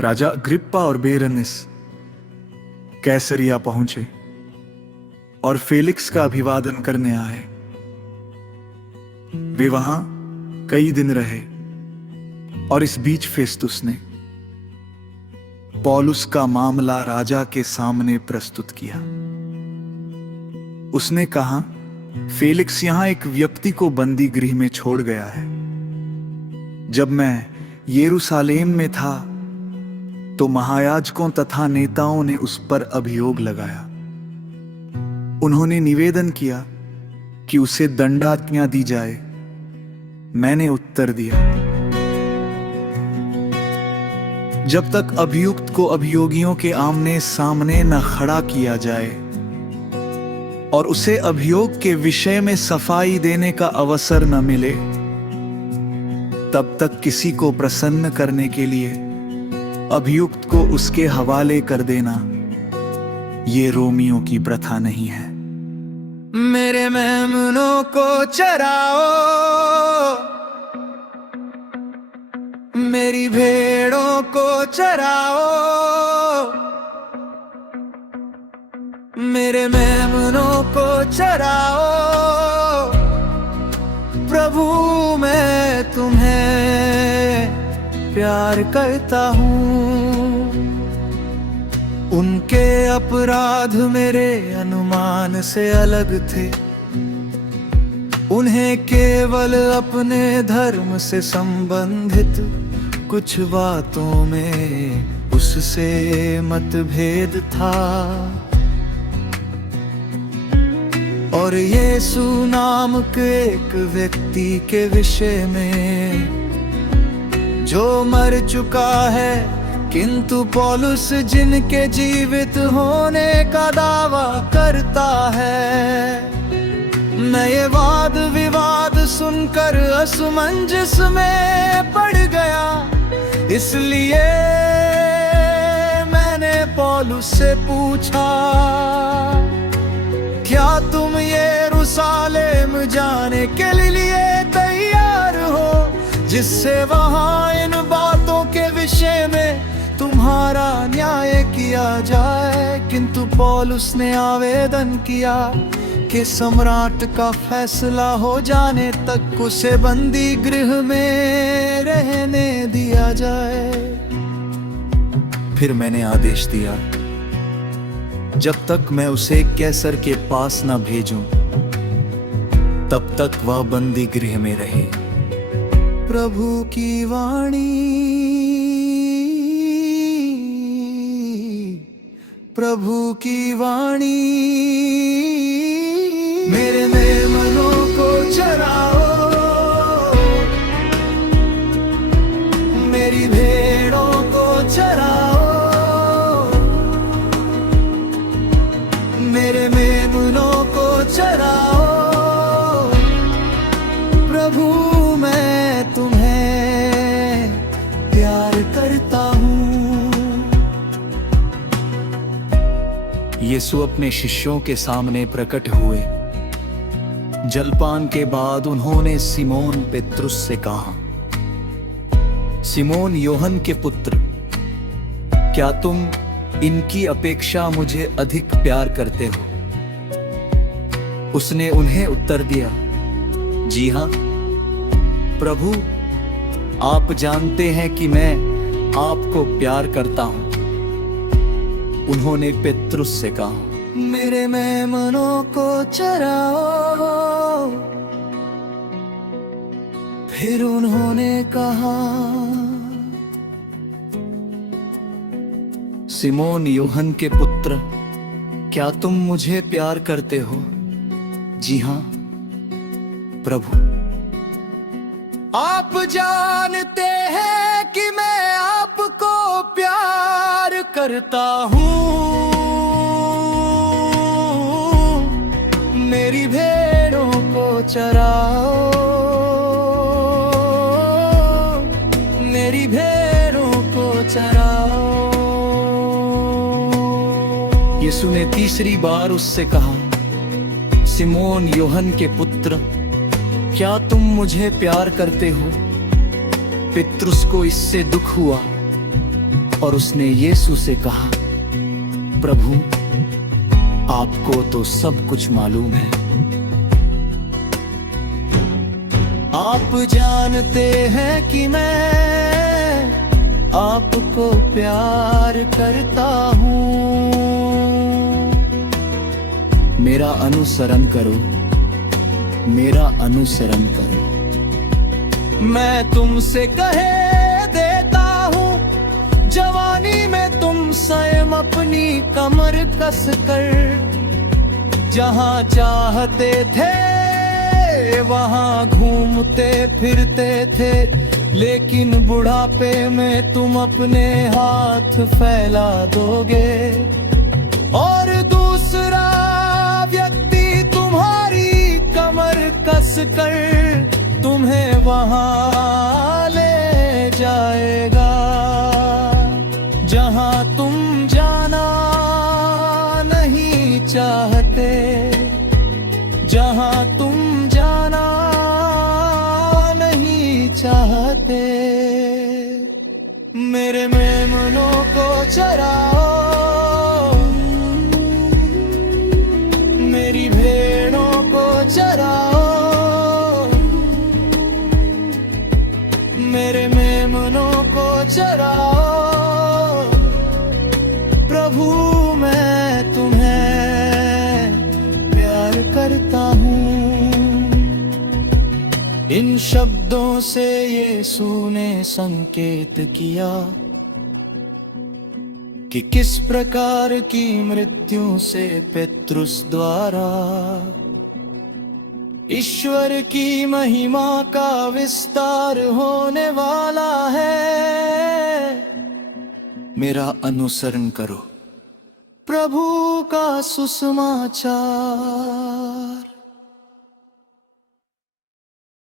राजा Agrippa और Berenice कैसरिया पहुंचे और फेलिक्स का अभिवादन करने आए। वे वहां कई दिन रहे और इस बीच फेस्तुस ने पौलुस का मामला राजा के सामने प्रस्तुत किया। उसने कहा, फेलिक्स यहां एक व्यक्ति को बंदी गृह में छोड़ गया है। जब मैं यरूशलेम में था तो महायाजकों तथा नेताओं ने उस पर अभियोग लगाया। उन्होंने निवेदन किया कि उसे दंडाज्ञा दी जाए। मैंने उत्तर दिया, जब तक अभियुक्त को अभियोगियों के आमने सामने न खड़ा किया जाए और उसे अभियोग के विषय में सफाई देने का अवसर न मिले, तब तक किसी को प्रसन्न करने के लिए अभियुक्त को उसके हवाले कर देना ये रोमियों की प्रथा नहीं है। मेरे मेमनों को चराओ, मेरी भेड़ों को चराओ, मेरे मेमनों को चराओ। प्रभु मैं तुम्हें प्यार करता हूँ। उनके अपराध मेरे अनुमान से अलग थे। उन्हें केवल अपने धर्म से संबंधित कुछ बातों में उससे मतभेद था। और यीशु नामक एक व्यक्ति के विषय में जो मर चुका है, किंतु पौलुस जिनके जीवित होने का दावा करता है। मैं ये वाद विवाद सुनकर असमंजस में पड़ गया। इसलिए मैंने पौलुस से पूछा, क्या तुम यरूशलेम जाने के लिए तैयार हो, जिससे वहां इन बातों के विषय में तुम्हारा न्याय किया जाए। किंतु पौलुस ने आवेदन किया कि सम्राट का फैसला हो जाने तक उसे बंदी गृह में रहने दिया जाए। फिर मैंने आदेश दिया, जब तक मैं उसे कैसर के पास न भेजूं, तब तक वह बंदी गृह में रहे। प्रभु की वाणी, प्रभु की वाणी। मेरे मेमनों को चराओ, मेरी भेड़ों को चराओ, मेरे मेमनों को चराओ। प्रभु मैं तुम्हें प्यार करता हूँ। यीशु अपने शिष्यों के सामने प्रकट हुए। जलपान के बाद उन्होंने सिमोन पेत्रुस से कहा, सिमोन योहन के पुत्र, क्या तुम इनकी अपेक्षा मुझे अधिक प्यार करते हो? उसने उन्हें उत्तर दिया, जी हाँ प्रभु, आप जानते हैं कि मैं आपको प्यार करता हूं। उन्होंने पेत्रुस से कहा, मेरे मेमनों को चराओ। फिर उन्होंने कहा, सिमोन योहन के पुत्र, क्या तुम मुझे प्यार करते हो? जी हाँ प्रभु। आप जानते हैं कि मैं आपको प्यार करता हूँ। मेरी भेड़ों को चराओ, मेरी भेड़ों को चराओ। यीशु ने तीसरी बार उससे कहा, सिमोन योहन के पुत्र, क्या तुम मुझे प्यार करते हो? पेत्रुस को इससे दुख हुआ और उसने यीशु से कहा, प्रभु, आपको तो सब कुछ मालूम है। आप जानते हैं कि मैं आपको प्यार करता हूँ। मेरा अनुसरण करो, मेरा अनुसरण करो। मैं तुमसे कहे देता हूँ, जवानी में तुम स्वयं अपनी कमर कस कर जहाँ चाहते थे वहाँ घूमते फिरते थे, लेकिन बुढ़ापे में तुम अपने हाथ फैला दोगे और दूसरा व्यक्ति तुम्हारी कमर कस कर तुम्हें वहाँ ले जाएगा जहाँ तुम जाना नहीं चाहते, जहाँ तुम जाना नहीं चाहते। मेरे मेमनों को चराओ, मेरी भेड़ों को चराओ, मेरे मेमनों को चराओ। प्रभु, मैं तुम्हें प्यार करता हूँ। इन शब्दों से यीशु ने संकेत किया कि किस प्रकार की मृत्यु से पेत्रुस द्वारा ईश्वर की महिमा का विस्तार होने वाला है। मेरा अनुसरण करो। प्रभु का सुसमाचार।